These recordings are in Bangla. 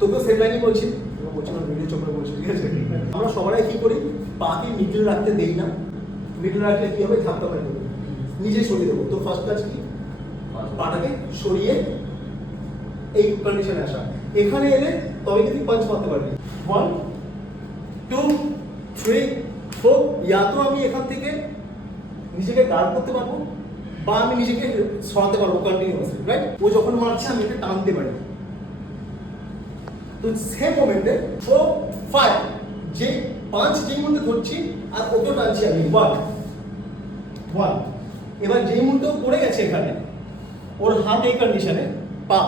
তোকেও সেম লাইনই বলছি, বলছি না ভিডিও চোখে বলছি, ঠিক আছে? আমরা সবাই কি করি, পাকে মিডল রাখতে দেই না। মিডল রাখলে কি হবে, ধাক্কা মারি দেবো, নিজে সরিয়ে দেবো। তো ফার্স্ট কাজ কি, পাটাকে সরিয়ে এই কন্ডিশনে আসা। এখানে এলে তবে কিন্তু পাঞ্চ মারতে পারবি। 1 2 3 4। ইয়া তো আমি এখান থেকে নিজেকে গার্ড করতে পারবো, বা আমি নিজেকে সরাতে পারবো কন্টিনিউয়াসলি, রাইট? ও যখন মারছে আমি এটা টানতে পারি। তো সেম মোমেন্টে ও ফায়ার, যে পাঁচ যেই মুহূর্তে ধরছি আর ওকে টানছি আমি, 1 1। এবার যেই মুহূর্তে পড়ে গেছে এখানে, ওর হাত এই কন্ডিশনে, পা।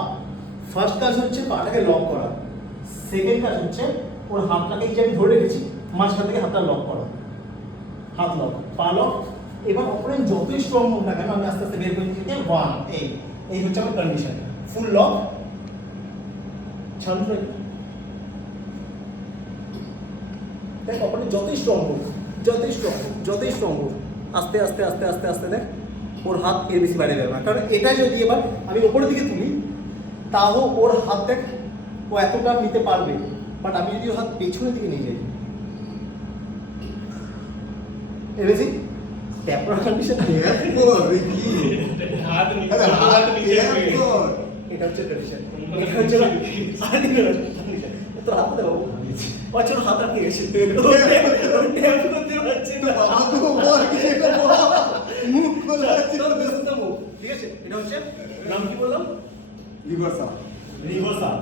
ফার্স্ট কাজ হচ্ছে পাটাকে লক করা, সেকেন্ড কাজ হচ্ছে ওর হাতটাকে যে আমি ধরে রেখেছি মাঝখান থেকে হাতটা লক করা, হাত লক, পা লক। এবার অপরেন্ট যতই স্ট্রং হোক না কেন আমি আস্তে আস্তে বের করে দিতে 1। এই হচ্ছে আমার কন্ডিশন, ফুল লক। ছাড়ুন দেখ, অপরেন্ট যতই স্ট্রং হোক, যতই স্ট্রং হোক, আস্তে আস্তে আস্তে আস্তে আস্তে দেখ ওর হাত এর বেশি বাইরে যাবে না। কারণ এটা যদি এবার আমি ওপরের দিকে তুলি, তাও ওর হাত দেখ ও এতটা নিতে পারবে, বাট আমি যদি ওর হাত পেছনের দিকে নিয়ে যাই, এনেছি ট্যাপরা কন্ডিশন। এটা হচ্ছে কন্ডিশন, এটা হচ্ছে তোর হাত দেবো, অচল হাত আটকে গেছে, ট্যাপ করতে পারছি না, মুখ খোলা আছে, ঠিক আছে? এটা হচ্ছে নাম কি বললাম, রিভার্সাল।